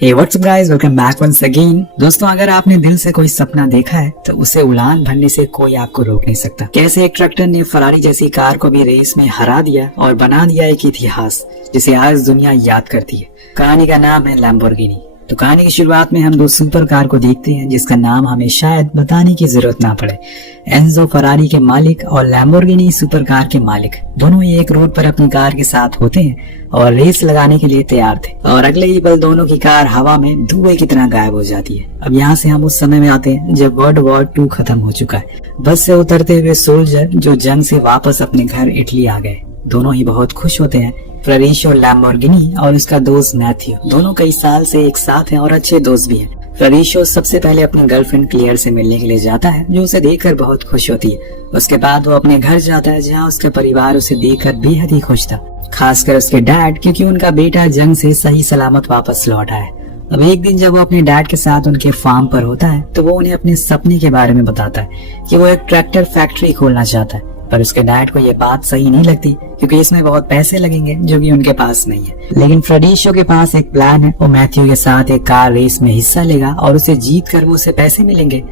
Hey, what's up guys? Welcome back once again। दोस्तों, अगर आपने दिल से कोई सपना देखा है तो उसे उड़ान भरने से कोई आपको रोक नहीं सकता। कैसे एक ट्रैक्टर ने फरारी जैसी कार को भी रेस में हरा दिया और बना दिया एक इतिहास जिसे आज दुनिया याद करती है। कहानी का नाम है लैम्बोर्गिनी। तो कहानी की शुरुआत में हम दो सुपर कार को देखते हैं जिसका नाम हमें शायद बताने की जरूरत ना पड़े। एंजो फरारी के मालिक और लैम्बोर्गिनी सुपर कार के मालिक दोनों ही एक रोड पर अपनी कार के साथ होते हैं और रेस लगाने के लिए तैयार थे और अगले ही पल दोनों की कार हवा में धुएं की तरह गायब हो जाती है। अब यहाँ से हम उस समय में आते हैं जब वर्ल्ड वॉर 2 खत्म हो चुका है। बस से उतरते हुए सोल्जर जो जंग से वापस अपने घर इटली आ गए, दोनों ही बहुत खुश होते हैं। फ्लोरेंशियो लैम्बोर्गिनी और उसका दोस्त मैथ्यू दोनों कई साल से एक साथ हैं और अच्छे दोस्त भी हैं। फ्लोरेंशियो सबसे पहले अपनी गर्लफ्रेंड क्लेयर से मिलने के लिए जाता है जो उसे देखकर बहुत खुश होती है। उसके बाद वो अपने घर जाता है जहाँ उसका परिवार उसे देखकर बेहद ही खुश था, खासकर उसके डैड, क्योंकि उनका बेटा जंग से सही सलामत वापस लौटा है। अब एक दिन जब वो अपने डैड के साथ उनके फार्म पर होता है तो वो उन्हें अपने सपने के बारे में बताता है कि वो एक ट्रैक्टर फैक्ट्री खोलना चाहता है। पर उसके डैड को ये बात सही नहीं लगती क्योंकि इसमें बहुत पैसे लगेंगे जो कि उनके पास नहीं है। लेकिन फ्लोरेंशियो के पास एक प्लान है। वो मैथ्यू के साथ एक कार रेस में हिस्सा लेगा और उसे जीत कर उसे पैसे मिलेंगे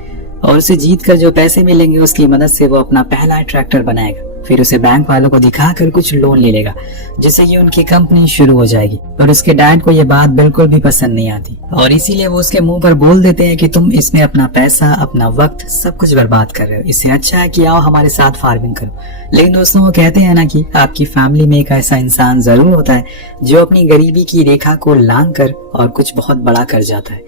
और उसे जीत कर जो पैसे मिलेंगे उसकी मदद से वो अपना पहला ट्रैक्टर बनाएगा। फिर उसे बैंक वालों को दिखाकर कुछ लोन ले लेगा जिससे कि उनकी कंपनी शुरू हो जाएगी। पर उसके डैड को ये बात बिल्कुल भी पसंद नहीं आती और इसीलिए वो उसके मुंह पर बोल देते हैं कि तुम इसमें अपना पैसा, अपना वक्त, सब कुछ बर्बाद कर रहे हो। इससे अच्छा है कि आओ हमारे साथ फार्मिंग करो। लेकिन दोस्तों, वो कहते हैं ना कि आपकी फैमिली में एक ऐसा इंसान जरूर होता है जो अपनी गरीबी की रेखा को लांघ कर और कुछ बहुत बड़ा कर जाता है।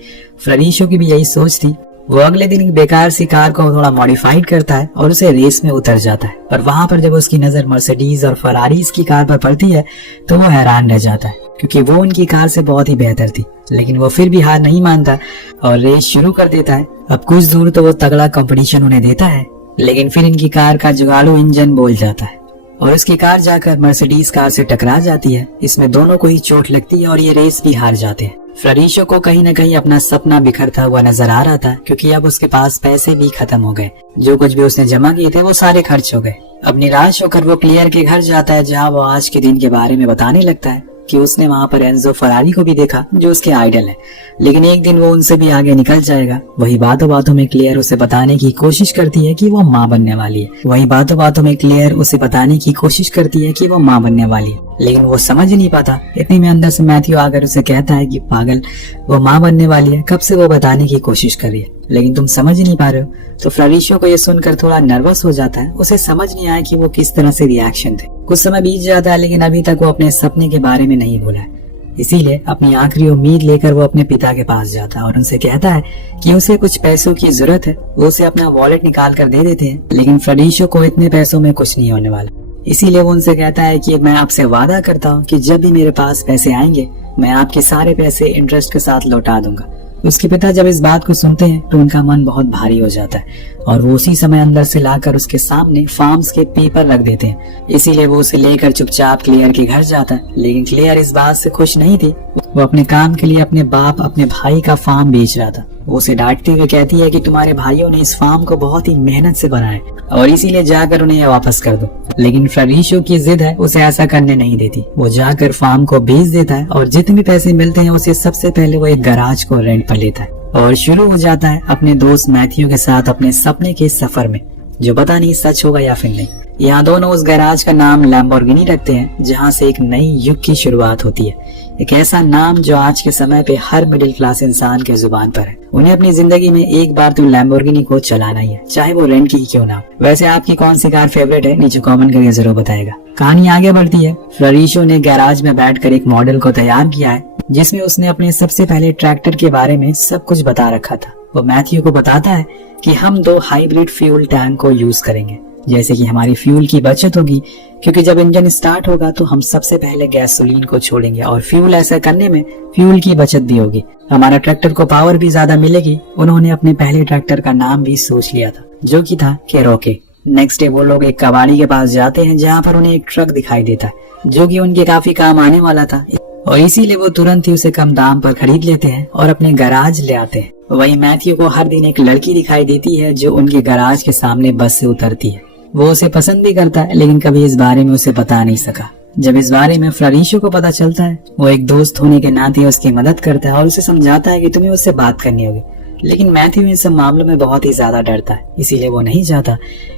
फ्लोरेंशियो की भी यही सोच थी। वो अगले दिन एक बेकार सी कार को थोड़ा मॉडिफाइड करता है और उसे रेस में उतर जाता है। पर वहां पर जब उसकी नजर मर्सिडीज और फरारीज की कार पर पड़ती है तो वो हैरान रह जाता है क्योंकि वो उनकी कार से बहुत ही बेहतर थी। लेकिन वो फिर भी हार नहीं मानता और रेस शुरू कर देता है। अब कुछ दूर तो वो तगड़ा कंपटीशन उन्हें देता है, लेकिन फिर इनकी कार का जुगाड़ू इंजन बोल जाता है और उसकी कार जाकर मर्सिडीज कार से टकरा जाती है। इसमें दोनों को ही चोट लगती है और ये रेस भी हार जाते हैं। फ्लोरेंशियो को कहीं न कहीं अपना सपना बिखरता हुआ नजर आ रहा था क्योंकि अब उसके पास पैसे भी खत्म हो गए। जो कुछ भी उसने जमा किए थे वो सारे खर्च हो गए। अब निराश होकर वो क्लेयर के घर जाता है जहाँ वो आज के दिन के बारे में बताने लगता है कि उसने वहाँ पर एंजो फरारी को भी देखा जो उसके आइडल है, लेकिन एक दिन वो उनसे भी आगे निकल जाएगा। वही बातों बातों में क्लेयर उसे बताने की कोशिश करती है कि वो माँ बनने वाली है। वही बातों बातों में क्लेयर उसे बताने की कोशिश करती है कि वो माँ बनने वाली है, लेकिन वो समझ नहीं पाता। इतने में अंदर से मैथ्यू आकर उसे कहता है कि पागल, वो माँ बनने वाली है, कब से वो बताने की कोशिश कर रही है लेकिन तुम समझ नहीं पा रहे हो। तो फ्लोरेंशियो को ये सुनकर थोड़ा नर्वस हो जाता है। उसे समझ नहीं आया कि वो किस तरह से रिएक्शन थे। कुछ समय बीत जाता है लेकिन अभी तक वो अपने सपने के बारे में नहीं भूला है। इसीलिए अपनी आखिरी उम्मीद लेकर वो अपने पिता के पास जाता है और उनसे कहता है कि उसे कुछ पैसों की जरूरत है। वो उसे अपना वॉलेट निकाल कर दे देते हैं, लेकिन फ्लोरेंशियो को इतने पैसों में कुछ नहीं होने वाला। इसीलिए वो उनसे कहता है कि मैं आपसे वादा करता हूँ कि जब भी मेरे पास पैसे आएंगे मैं आपके सारे पैसे इंटरेस्ट के साथ लौटा दूंगा। उसके पिता जब इस बात को सुनते हैं तो उनका मन बहुत भारी हो जाता है और वो उसी समय अंदर से लाकर उसके सामने फार्म्स के पेपर रख देते हैं। इसीलिए वो उसे लेकर चुपचाप क्लेयर के घर जाता है, लेकिन क्लेयर इस बात से खुश नहीं थी। वो अपने काम के लिए अपने बाप, अपने भाई का फार्म बेच रहा था। वो उसे डांटते हुए कहती है कि तुम्हारे भाइयों ने इस फार्म को बहुत ही मेहनत से बनाया और इसीलिए जाकर उन्हें वापस कर दो। लेकिन फ्लोरेंशियो की जिद है, उसे ऐसा करने नहीं देती। वो जाकर फार्म को बेच देता है और जितने भी पैसे मिलते हैं उसे सबसे पहले वो एक गैराज को रेंट पर लेता है और शुरू हो जाता है अपने दोस्त मैथ्यू के साथ अपने सपने के सफर में, जो पता नहीं सच होगा या फिर नहीं। यहाँ दोनों उस गैराज का नाम लैम्बोर्गिनी रखते हैं जहाँ से एक नई युग की शुरुआत होती है। एक ऐसा नाम जो आज के समय पे हर मिडिल क्लास इंसान के जुबान पर है। उन्हें अपनी जिंदगी में एक बार तो लैम्बोर्गिनी को चलाना ही है, चाहे वो रेंट की क्यों ना हो। वैसे आपकी कौन सी कार फेवरेट है, नीचे कमेंट करके जरूर बताएगा। कहानी आगे बढ़ती है। फ्लोरेंशियो ने गैराज में बैठकर एक मॉडल को तैयार किया है जिसमें उसने अपने सबसे पहले ट्रैक्टर के बारे में सब कुछ बता रखा था। वो मैथ्यू को बताता है कि हम 2 हाइब्रिड फ्यूल टैंक को यूज करेंगे, जैसे कि हमारी फ्यूल की बचत होगी क्योंकि जब इंजन स्टार्ट होगा तो हम सबसे पहले गैसोलीन को छोड़ेंगे और फ्यूल ऐसा करने में फ्यूल की बचत भी होगी। हमारा ट्रैक्टर को पावर भी ज्यादा मिलेगी। उन्होंने अपने पहले ट्रैक्टर का नाम भी सोच लिया था जो कि था केरोके। नेक्स्ट डे वो लोग एक कबाड़ी के पास जाते हैं जहाँ पर उन्हें एक ट्रक दिखाई देता है जो कि उनके काफी काम आने वाला था और इसीलिए वो तुरंत ही उसे कम दाम पर खरीद लेते हैं और अपने गैराज ले आते हैं। वहीं मैथ्यू को हर दिन एक लड़की दिखाई देती है जो उनके गैराज के सामने बस से उतरती है। वो उसे पसंद भी करता है लेकिन कभी इस बारे में उसे बता नहीं सका। जब इस बारे में फ्लोरिशो को पता चलता है, वो एक दोस्त होने के नाते उसकी मदद करता है और उसे समझाता है कि तुम्हें उससे बात करनी होगी। लेकिन मैथ्यू इन सब मामलों में बहुत ही ज्यादा डरता है, इसीलिए वो नहीं चाहता।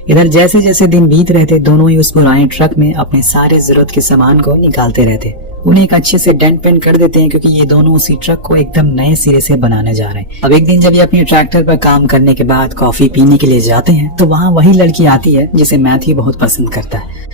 इधर जैसे जैसे दिन बीत रहे थे, दोनों ही उस पुराने ट्रक में अपने सारे जरूरत के सामान को निकालते रहते। उन्हें एक अच्छे से डेंट पेंट कर देते हैं, क्योंकि ये दोनों उसी ट्रक को एकदम नए सिरे से बनाने जा रहे हैं। अब एक दिन जब ये अपने ट्रैक्टर पर काम करने के बाद कॉफी पीने के लिए जाते हैं, तो वहाँ वही लड़की आती है जिसे मैथ्यू बहुत पसंद करता है।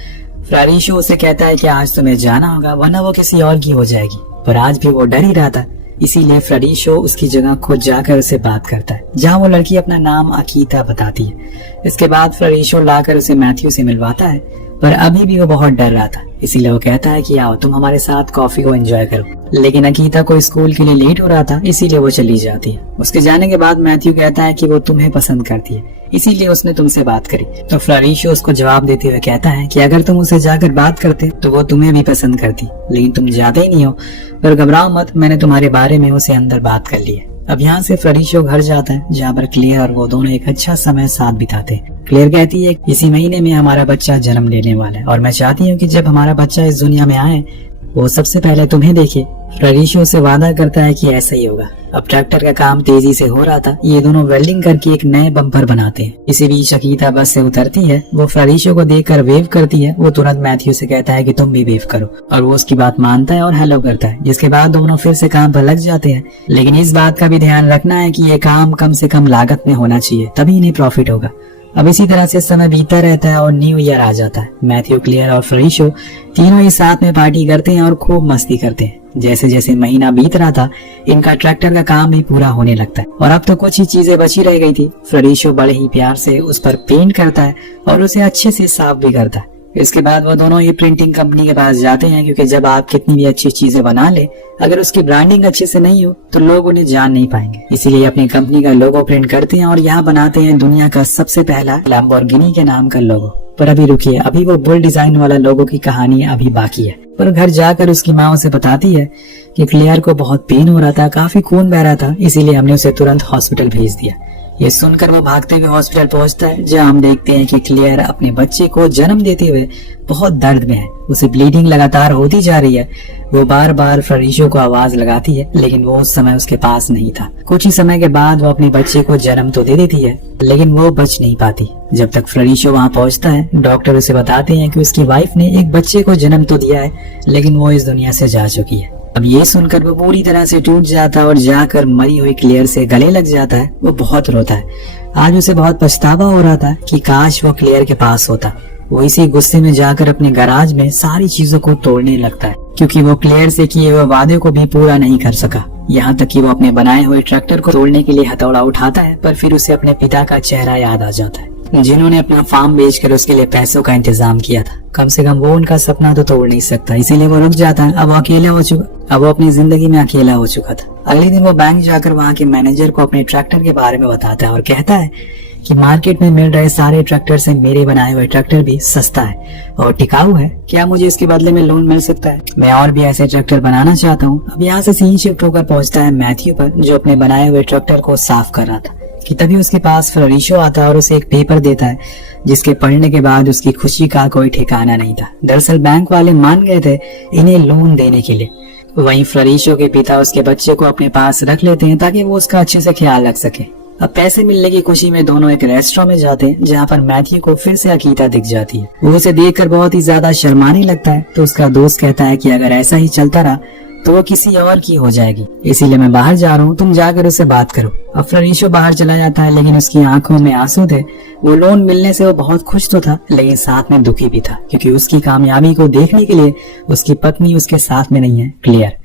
फ्लोरिशो उसे कहता है कि आज तुम्हें जाना होगा, वरना वो किसी और की हो जाएगी। पर आज भी वो डर ही रहा था, इसीलिए फ्लोरिशो उसकी जगह खुद जाकर उसे बात करता है, जहाँ वो लड़की अपना नाम अकीता बताती है। इसके बाद फ्लोरिशो लाकर उसे मैथ्यू से मिलवाता है, पर अभी भी वो बहुत डर रहा था, इसीलिए वो कहता है कि आओ तुम हमारे साथ कॉफी को एंजॉय करो। लेकिन अकीता को स्कूल के लिए लेट हो रहा था, इसीलिए वो चली जाती है। उसके जाने के बाद मैथ्यू कहता है कि वो तुम्हें पसंद करती है, इसीलिए उसने तुमसे बात करी। तो फ्लोरिशो उसको जवाब देते हुए कहता है कि अगर तुम उसे जाकर बात करते तो वो तुम्हें भी पसंद करती, लेकिन तुम जाते ही नहीं हो। पर घबराओ मत, मैंने तुम्हारे बारे में उसे अंदर बात कर ली है। अब यहाँ से फ्लोरिशो घर जाता है, जहाँ पर क्लेयर और वो दोनों एक अच्छा समय साथ बिताते हैं। क्लेयर कहती है इसी महीने में हमारा बच्चा जन्म लेने वाला है और मैं चाहती हूँ कि जब हमारा बच्चा इस दुनिया में आए वो सबसे पहले तुम्हें देखे। फ्लोरिशो से वादा करता है कि ऐसा ही होगा। अब ट्रैक्टर का काम तेजी से हो रहा था, ये दोनों वेल्डिंग करके एक नए बम्पर बनाते हैं। इसी बीच अकीता बस से उतरती है, वो फ्लोरिशो को देखकर वेव करती है। वो तुरंत मैथ्यू से कहता है कि तुम भी वेव करो, और वो उसकी बात मानता है और हेलो करता है। जिसके बाद दोनों फिर से काम पर लग जाते हैं, लेकिन इस बात का भी ध्यान रखना है कि ये काम कम से कम लागत में होना चाहिए, तभी इन्हें प्रॉफिट होगा। अब इसी तरह से समय बीतता रहता है और न्यू ईयर आ जाता है। मैथ्यू, क्लेयर और फ्लोरिशो तीनों ही साथ में पार्टी करते हैं और खूब मस्ती करते हैं। जैसे जैसे महीना बीत रहा था, इनका ट्रैक्टर का काम भी पूरा होने लगता है और अब तो कुछ ही चीजें बची रह गई थी। फ्लोरिशो बड़े ही प्यार से उस पर पेंट करता है और उसे अच्छे से साफ भी करता है। इसके बाद वो दोनों ही प्रिंटिंग कंपनी के पास जाते हैं, क्योंकि जब आप कितनी भी अच्छी चीजें बना ले, अगर उसकी ब्रांडिंग अच्छे से नहीं हो तो लोग उन्हें जान नहीं पाएंगे। इसीलिए अपनी कंपनी का लोगो प्रिंट करते हैं और यहाँ बनाते हैं दुनिया का सबसे पहला लैम्बोर्गिनी के नाम का लोगो। पर अभी रुकिए, अभी वो बुल डिजाइन वाला लोगो की कहानी अभी बाकी है। पर घर जाकर उसकी माँ उसे बताती है कि क्लेयर को बहुत पेन हो रहा था, काफी खून बह रहा था, इसीलिए हमने उसे तुरंत हॉस्पिटल भेज दिया। ये सुनकर वो भागते हुए हॉस्पिटल पहुंचता है, जहां हम देखते हैं कि क्लेयर अपने बच्चे को जन्म देते हुए बहुत दर्द में है। उसे ब्लीडिंग लगातार होती जा रही है। वो बार बार फ्लोरिशो को आवाज लगाती है, लेकिन वो उस समय उसके पास नहीं था। कुछ ही समय के बाद वो अपने बच्चे को जन्म तो दे देती है, लेकिन वो बच नहीं पाती। जब तक फ्लोरिशो वहाँ पहुँचता है, डॉक्टर उसे बताते हैं कि उसकी वाइफ ने एक बच्चे को जन्म तो दिया है, लेकिन वो इस दुनिया से जा चुकी है। अब ये सुनकर वो पूरी तरह से टूट जाता है और जाकर मरी हुई क्लेयर से गले लग जाता है। वो बहुत रोता है। आज उसे बहुत पछतावा हो रहा था कि काश वो क्लेयर के पास होता। वो इसी गुस्से में जाकर अपने गैराज में सारी चीजों को तोड़ने लगता है, क्योंकि वो क्लेयर से किए हुए वादे को भी पूरा नहीं कर सका। यहाँ तक कि वो अपने बनाए हुए ट्रैक्टर को तोड़ने के लिए हथौड़ा उठाता है, पर फिर उसे अपने पिता का चेहरा याद आ जाता है, जिन्होंने अपना फार्म बेचकर उसके लिए पैसों का इंतजाम किया था। कम से कम वो उनका सपना तो तोड़ नहीं सकता, इसीलिए वो रुक जाता है। अब वो अपनी जिंदगी में अकेला हो चुका था। अगले दिन वो बैंक जाकर वहाँ के मैनेजर को अपने ट्रैक्टर के बारे में बताता है और कहता है कि मार्केट में मिल रहे सारे ट्रैक्टर से मेरे बनाए हुए ट्रैक्टर भी सस्ता है और टिकाऊ है। क्या मुझे इसके बदले में लोन मिल सकता है? मैं और भी ऐसे ट्रैक्टर बनाना चाहता हूँ। अब यहाँ से सीन शिफ्ट होकर पहुँचता है मैथ्यू पर, जो अपने बनाए हुए ट्रैक्टर को साफ कर रहा था, कि तभी उसके पास फ्लोरिशो आता है और उसे एक पेपर देता है, जिसके पढ़ने के बाद उसकी खुशी का कोई ठिकाना नहीं था। दरअसल बैंक वाले मान गए थे इन्हें लोन देने के लिए। वहीं फ्लोरिशो के पिता उसके बच्चे को अपने पास रख लेते हैं ताकि वो उसका अच्छे से ख्याल रख सके। अब पैसे मिलने की खुशी में दोनों एक रेस्टोरेंट में जाते हैं, जहाँ पर मैथ्यू को फिर से अकीता दिख जाती है। वो उसे देखकर बहुत ही ज्यादा शर्माने लगता है, तो उसका दोस्त कहता है कि अगर ऐसा ही चलता रहा तो वो किसी और की हो जाएगी, इसीलिए मैं बाहर जा रहा हूँ, तुम जाकर उससे बात करो। अब फ्लोरिशो बाहर चला जाता है, लेकिन उसकी आंखों में आंसू थे। वो लोन मिलने से वो बहुत खुश तो था, लेकिन साथ में दुखी भी था, क्योंकि उसकी कामयाबी को देखने के लिए उसकी पत्नी उसके साथ में नहीं है, क्लेयर।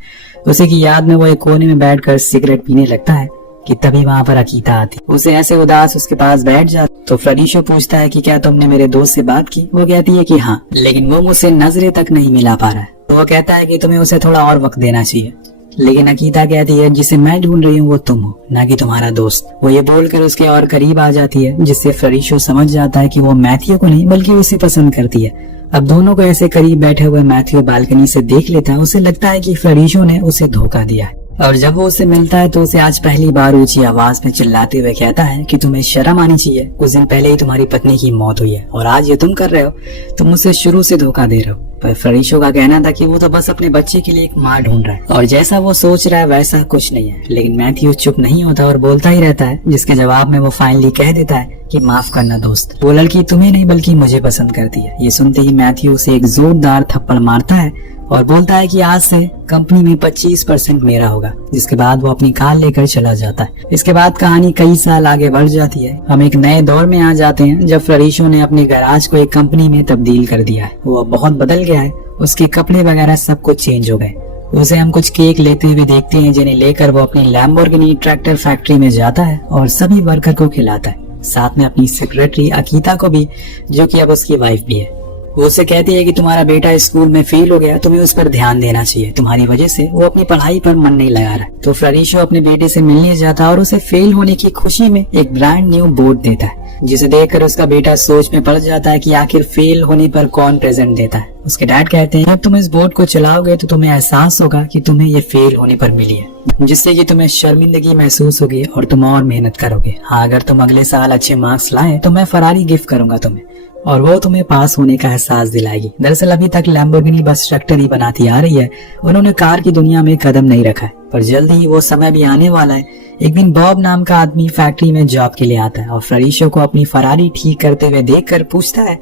उसी की याद में वो एक कोने में बैठकर सिगरेट पीने लगता है कि तभी वहाँ पर अकीता आती। उसे ऐसे उदास उसके पास बैठ जाता, तो फ्लोरिशो पूछता है कि क्या तुमने मेरे दोस्त से बात की? वो कहती है कि हाँ, लेकिन वो मुझसे नजरें तक नहीं मिला पा रहा है। तो वो कहता है कि तुम्हें उसे थोड़ा और वक्त देना चाहिए। लेकिन अकीता कहती है जिसे मैं ढूंढ रही हूँ वो तुम हो, ना कि तुम्हारा दोस्त। वो ये बोलकर उसके और करीब आ जाती है, जिससे फ्लोरिशो समझ जाता है कि वो मैथ्यू को नहीं बल्कि उसे पसंद करती है। अब दोनों को ऐसे करीब बैठे हुए मैथ्यू बालकनी से देख लेता है। उसे लगता है कि फ्लोरिशो ने उसे धोखा दिया है, और जब वो उससे मिलता है तो उसे आज पहली बार ऊंची आवाज में चिल्लाते हुए कहता है कि तुम्हें शर्म आनी चाहिए। कुछ दिन पहले ही तुम्हारी पत्नी की मौत हुई है और आज ये तुम कर रहे हो। तुम मुझसे शुरू से धोखा दे रहे हो। पर फ्लोरिशो का कहना था कि वो तो बस अपने बच्चे के लिए एक माँ ढूंढ रहा है और जैसा वो सोच रहा है वैसा कुछ नहीं है। लेकिन मैथ्यू चुप नहीं होता और बोलता ही रहता है, जिसके जवाब में वो फाइनली कह देता है कि माफ करना दोस्त, वो लड़की तुम्हें नहीं बल्कि मुझे पसंद करती है। ये सुनते ही मैथ्यू उसे एक जोरदार थप्पड़ मारता है और बोलता है कि आज से कंपनी में 25% मेरा होगा, जिसके बाद वो अपनी कार लेकर चला जाता है। इसके बाद कहानी कई साल आगे बढ़ जाती है। हम एक नए दौर में आ जाते हैं जब फ्लोरिशो ने अपने गैराज को एक कंपनी में तब्दील कर दिया है। वो अब बहुत बदल गया है, उसके कपड़े वगैरह सब कुछ चेंज हो गए। उसे हम कुछ केक लेते हुए देखते हैं जिन्हें लेकर वो अपनी लैम्बोर्गिनी ट्रैक्टर फैक्ट्री में जाता है और सभी वर्कर को खिलाता है, साथ में अपनी सेक्रेटरी अकीता को भी, जो कि अब उसकी वाइफ भी है। वो उसे कहती है कि तुम्हारा बेटा स्कूल में फेल हो गया, तुम्हें उस पर ध्यान देना चाहिए, तुम्हारी वजह से वो अपनी पढ़ाई पर मन नहीं लगा रहा। तो फ्लोरिशो अपने बेटे से मिलने जाता है और उसे फेल होने की खुशी में एक ब्रांड न्यू बोर्ड देता है, जिसे देखकर उसका बेटा सोच में पड़ जाता है कि आखिर फेल होने पर कौन प्रेजेंट देता है। उसके डैड कहते हैं, जब तुम इस बोर्ड को चलाओगे तो तुम्हें एहसास होगा कि तुम्हें ये फेल होने पर मिली है, जिससे कि तुम्हें शर्मिंदगी महसूस होगी और तुम और मेहनत करोगे। हाँ, अगर तुम अगले साल अच्छे मार्क्स लाए तो मैं फरारी गिफ्ट करूंगा तुम्हें और वो तुम्हें पास होने का एहसास दिलाएगी। दरअसल अभी तक लैम्बोर्गिनी बस ट्रैक्टर ही बनाती आ रही है, उन्होंने कार की दुनिया में कदम नहीं रखा है। पर जल्द ही वो समय भी आने वाला है। एक दिन बॉब नाम का आदमी फैक्ट्री में जॉब के लिए आता है और फ्लोरिशो को अपनी फरारी ठीक करते हुए देखकर पूछता है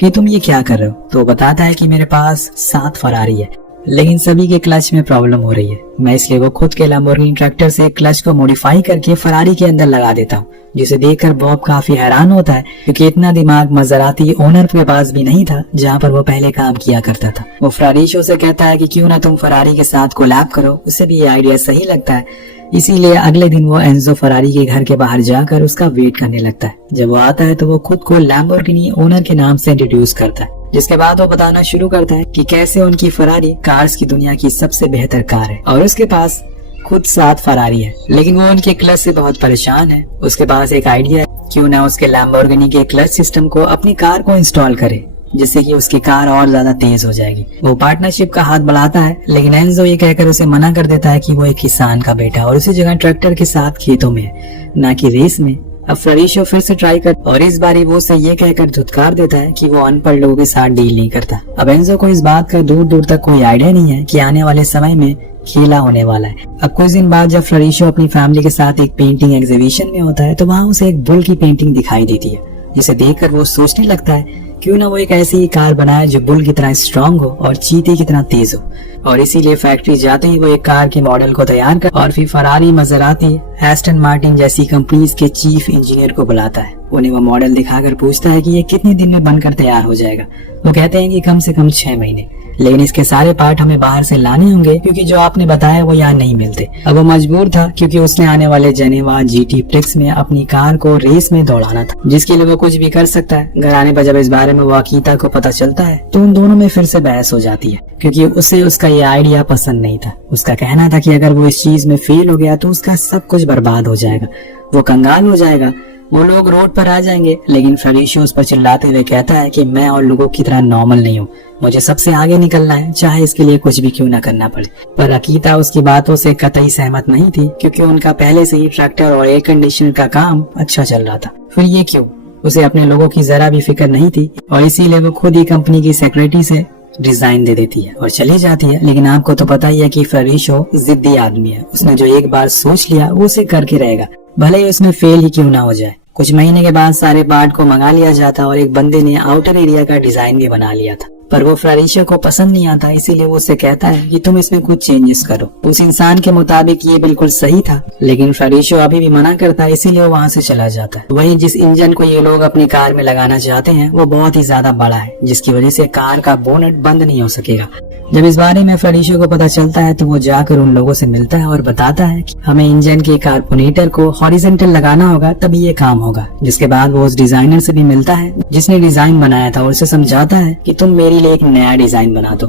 कि तुम ये क्या कर रहे हो। तो बताता है कि मेरे पास 7 फरारी है, लेकिन सभी के क्लच में प्रॉब्लम हो रही है। मैं इसलिए वो खुद के लैम्बोर्गिनी ट्रैक्टर से क्लच को मॉडिफाई करके फरारी के अंदर लगा देता हूँ, जिसे देखकर बॉब काफी हैरान होता है क्योंकि इतना दिमाग मज़राती ओनर के पास भी नहीं था जहाँ पर वो पहले काम किया करता था। वो फ्लोरिशो से कहता है कि क्यों ना तुम फरारी के साथ कोलैब करो, उसे भी ये आइडिया सही लगता है। इसीलिए अगले दिन वो एंजो फरारी के घर के बाहर जाकर उसका वेट करने लगता है। जब वो आता है तो वो खुद को लैम्बोर्गिनी ओनर के नाम से इंट्रोड्यूस करता है, जिसके बाद वो बताना शुरू करता है कि कैसे उनकी फरारी कार्स की दुनिया की सबसे बेहतर कार है और उसके पास खुद 7 फरारी है, लेकिन वो उनके क्लच से बहुत परेशान है। उसके पास एक आइडिया है, क्यों ना उसके लैम्बोर्गिनी के क्लच सिस्टम को अपनी कार को इंस्टॉल करे, जिससे कि उसकी कार और ज्यादा तेज हो जाएगी। वो पार्टनरशिप का हाथ बढ़ाता है, लेकिन एंजो ये कहकर उसे मना कर देता है कि वो एक किसान का बेटा है और उसी जगह ट्रैक्टर के साथ खेतों में है, ना कि रेस में। अब फ्लोरिशो फिर से ट्राई कर और इस बार वो उसे ये कहकर धुतकार देता है कि वो अनपढ़ लोगों के साथ डील नहीं करता। अब एंजो को इस बात का दूर दूर तक कोई आइडिया नहीं है कि आने वाले समय में खेला होने वाला है। अब कुछ दिन बाद जब फ्लोरिशो अपनी फैमिली के साथ एक पेंटिंग एग्जीबिशन में होता है तो वहाँ उसे एक बुल की पेंटिंग दिखाई देती है, जिसे देखकर वो सोचने लगता है क्यों ना वो एक ऐसी ही कार बनाए जो बुल की तरह स्ट्रांग हो और चीते की तरह तेज हो। और इसीलिए फैक्ट्री जाते ही वो एक कार के मॉडल को तैयार कर और फिर फरारी, मज़राती, एस्टन मार्टिन जैसी कंपनीज के चीफ इंजीनियर को बुलाता है। उन्हें वो मॉडल दिखाकर पूछता है कि ये कितने दिन में बनकर तैयार हो जाएगा। वो कहते हैं कि कम से कम 6 महीने, लेकिन इसके सारे पार्ट हमें बाहर से लाने होंगे क्योंकि जो आपने बताया वो यहाँ नहीं मिलते। अब वो मजबूर था क्योंकि उसने आने वाले जेनेवा GT प्रिक्स में अपनी कार को रेस में दौड़ाना था, जिसके लिए वो कुछ भी कर सकता है। घर आने पर जब इस बारे में वो अकीता को पता चलता है तो उन दोनों में फिर से बहस हो जाती है क्योंकि उसे उसका ये आइडिया पसंद नहीं था। उसका कहना था कि अगर वो इस चीज में फेल हो गया तो उसका सब कुछ बर्बाद हो जाएगा, वो कंगाल हो जाएगा, वो लोग रोड पर आ जाएंगे। लेकिन फ्लोरिशो उस पर चिल्लाते हुए कहता है कि मैं और लोगों की तरह नॉर्मल नहीं हूँ, मुझे सबसे आगे निकलना है, चाहे इसके लिए कुछ भी क्यों ना करना पड़े। पर अकीता उसकी बातों से कतई सहमत नहीं थी क्योंकि उनका पहले से ही ट्रैक्टर और एयर कंडीशनर का काम अच्छा चल रहा था। फिर ये क्यों, उसे अपने लोगों की जरा भी फिक्र नहीं थी और इसीलिए वो खुद ही कंपनी की सेक्रेटरी से रिजाइन दे देती है और चली जाती है। लेकिन आपको तो पता ही है कि फ्लोरिशो जिद्दी आदमी है, उसने जो एक बार सोच लिया वो उसे करके रहेगा, भले ही उसमें फेल ही क्यों ना हो जाए। कुछ महीने के बाद सारे पार्ट को मंगा लिया जाता और एक बंदे ने आउटर एरिया का डिजाइन भी बना लिया था, पर वो फ्लोरिशो को पसंद नहीं आता। इसीलिए वो उससे कहता है कि तुम इसमें कुछ चेंजेस करो। उस इंसान के मुताबिक ये बिल्कुल सही था, लेकिन फ्लोरिशो अभी भी मना करता है, इसीलिए वो वहाँ से चला जाता है। वहीं जिस इंजन को ये लोग अपनी कार में लगाना चाहते हैं वो बहुत ही ज्यादा बड़ा है, जिसकी वजह से कार का बोनट बंद नहीं हो सकेगा। जब इस बारे में फ्लोरिशो को पता चलता है तो वो जाकर उन लोगों से मिलता है और बताता है कि हमें इंजन के कार्बोनेटर को हॉरिजॉन्टल लगाना होगा तभी ये काम होगा। जिसके बाद वो उस डिजाइनर से भी मिलता है जिसने डिजाइन बनाया था और उसे समझाता है कि तुम मेरे लिए एक नया डिजाइन बना दो,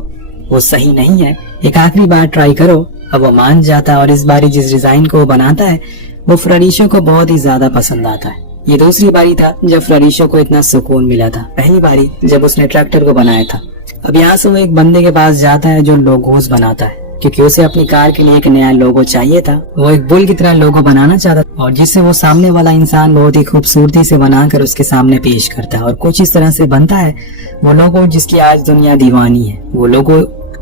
वो सही नहीं है, एक आखिरी बार ट्राई करो। अब वो मान जाता है और इस बारी जिस डिजाइन को वो बनाता है वो फ्लोरिशो को बहुत ही ज्यादा पसंद आता है। ये दूसरी बारी था जब फ्लोरिशो को इतना सुकून मिला था, पहली बारी जब उसने ट्रैक्टर को बनाया था। अब यहाँ से वो एक बंदे के पास जाता है जो लोगोस बनाता है क्योंकि उसे अपनी कार के लिए एक नया लोगो चाहिए था। वो एक बुल की तरह लोगो बनाना चाहता था और जिससे वो सामने वाला इंसान बहुत ही खूबसूरती से बनाकर उसके सामने पेश करता है और कुछ इस तरह से बनता है वो लोगो जिसकी आज दुनिया दीवानी है। वो लोगो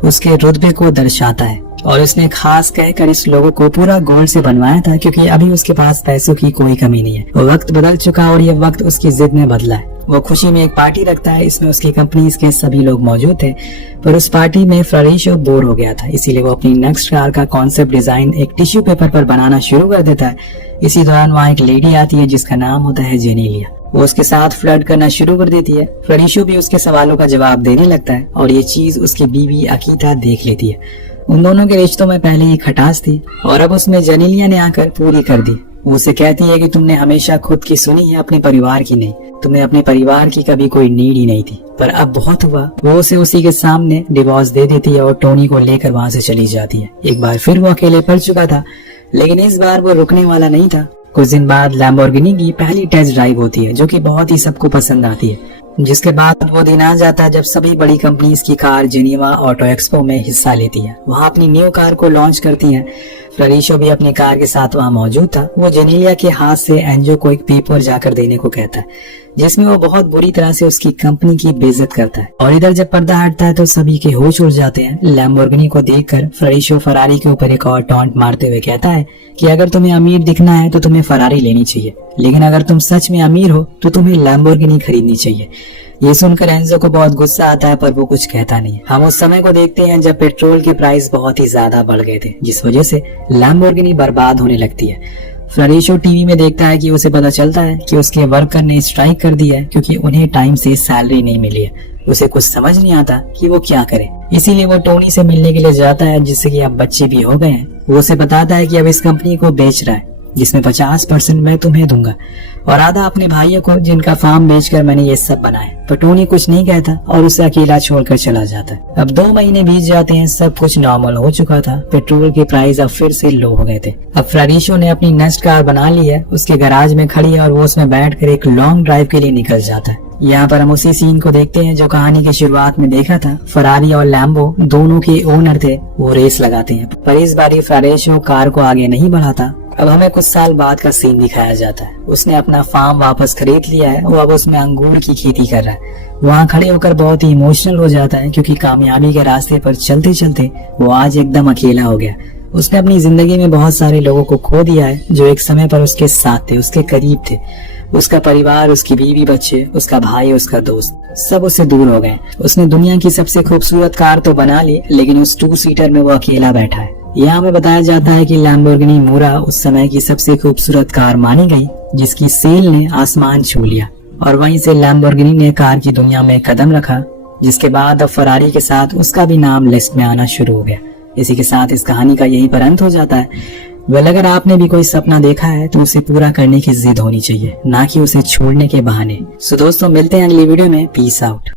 उसके रुतबे को दर्शाता है और उसने खास कहकर इस लोगो को पूरा गोल्ड से बनवाया था क्योंकि अभी उसके पास पैसों की कोई कमी नहीं है। वो वक्त बदल चुका और ये वक्त उसकी जिद में बदला है। वो खुशी में एक पार्टी रखता है, इसमें उसकी कंपनीज के सभी लोग मौजूद थे, पर उस पार्टी में फ्लोरेंशियो बोर हो गया था, इसीलिए वो अपनी नेक्स्ट कार का कॉन्सेप्ट डिजाइन एक टिश्यू पेपर पर बनाना शुरू कर देता है। इसी दौरान वहाँ एक लेडी आती है जिसका नाम होता है जेनेलिया। वो उसके साथ फ्लर्ट करना शुरू कर देती है। फ्लोरेंशियो भी उसके सवालों का जवाब देने लगता है और ये चीज उसकी बीवी अकीता देख लेती है। उन दोनों के रिश्तों में पहले ही खटास थी और अब उसमें जेनेलिया ने आकर पूरी कर दी। वो उसे कहती है कि तुमने हमेशा खुद की सुनी है, अपने परिवार की नहीं। तुम्हें अपने परिवार की कभी कोई नीड ही नहीं थी, पर अब बहुत हुआ। वो उसे उसी के सामने डिवोर्स दे देती है और टोनी को लेकर वहाँ से चली जाती है। एक बार फिर वो अकेले पड़ चुका था, लेकिन इस बार वो रुकने वाला नहीं था। कुछ दिन बाद लैम्बोर्गिनी की पहली टेस्ट ड्राइव होती है जो कि बहुत ही सबको पसंद आती है। जिसके बाद वो दिन आ जाता है जब सभी बड़ी कंपनीज की कार जेनीवा ऑटो एक्सपो में हिस्सा लेती है। वहाँ अपनी न्यू कार को लॉन्च करती है। फ्लोरेंशियो भी अपनी कार के साथ वहाँ मौजूद था। वो जेनेलिया के हाथ से एंजो को एक पेपर जाकर देने को कहता है जिसमें वो बहुत बुरी तरह से उसकी कंपनी की बेइज्जत करता है। और इधर जब पर्दा हटता है तो सभी के होश उड़ जाते हैं। लैम्बोर्गिनी को देखकर फ्लोरेंशियो फरारी के ऊपर एक और टॉन्ट मारते हुए कहता है कि अगर तुम्हें अमीर दिखना है तो तुम्हें फरारी लेनी चाहिए, लेकिन अगर तुम सच में अमीर हो तो तुम्हें लैम्बोर्गिनी खरीदनी चाहिए। ये सुनकर एंजो को बहुत गुस्सा आता है, पर वो कुछ कहता नहीं। हम उस समय को देखते हैं जब पेट्रोल के प्राइस बहुत ही ज्यादा बढ़ गए थे, जिस वजह से लैम्बोर्गिनी बर्बाद होने लगती है। फ्लोरेंशियो टीवी में देखता है कि उसे पता चलता है कि उसके वर्कर ने स्ट्राइक कर दिया है क्योंकि उन्हें टाइम से सैलरी नहीं मिली है। उसे कुछ समझ नहीं आता कि वो क्या करे, इसीलिए वो टोनी से मिलने के लिए जाता है जिससे कि अब बच्चे भी हो गए हैं। वो उसे बताता है कि अब इस कंपनी को बेच रहा है जिसमें 50% मैं तुम्हें दूंगा और आधा अपने भाइयों को जिनका फार्म बेचकर मैंने ये सब बनाया। पर टोनी कुछ नहीं कहता और उसे अकेला छोड़कर चला जाता है। अब 2 महीने बीत जाते हैं, सब कुछ नॉर्मल हो चुका था। पेट्रोल के प्राइस अब फिर से लो हो गए थे। अब फ्लोरेंशियो ने अपनी नेक्स्ट कार बना ली है, उसके गैराज में खड़ी है और वो उसमें बैठकर एक लॉन्ग ड्राइव के लिए निकल जाता है। यहाँ पर हम उसी सीन को देखते हैं जो कहानी की शुरुआत में देखा था। फरारी और लैम्बो दोनों के ओनर थे, वो रेस लगाते हैं, पर इस बार फ्लोरेंशियो कार को आगे नहीं बढ़ाता। अब हमें कुछ साल बाद का सीन दिखाया जाता है। उसने अपना फार्म वापस खरीद लिया है, वो अब उसमें अंगूर की खेती कर रहा है। वहाँ खड़े होकर बहुत ही इमोशनल हो जाता है क्योंकि कामयाबी के रास्ते पर चलते चलते वो आज एकदम अकेला हो गया। उसने अपनी जिंदगी में बहुत सारे लोगों को खो दिया है जो एक समय पर उसके साथ थे, उसके करीब थे। उसका परिवार, उसकी बीवी बच्चे, उसका भाई, उसका दोस्त, सब उससे दूर हो गए। उसने दुनिया की सबसे खूबसूरत कार तो बना ली, लेकिन उस 2 सीटर में वो अकेला बैठा है। यहाँ हमें बताया जाता है कि लैम्बोर्गिनी मूरा उस समय की सबसे खूबसूरत कार मानी गई जिसकी सेल ने आसमान छू लिया और वहीं से लैम्बोर्गिनी ने कार की दुनिया में कदम रखा, जिसके बाद अब फरारी के साथ उसका भी नाम लिस्ट में आना शुरू हो गया। इसी के साथ इस कहानी का यही पर अंत हो जाता है। वेल, अगर आपने भी कोई सपना देखा है तो उसे पूरा करने की जिद होनी चाहिए, ना कि उसे छोड़ने के बहाने। सो दोस्तों, मिलते हैं अगली वीडियो में। Peace out.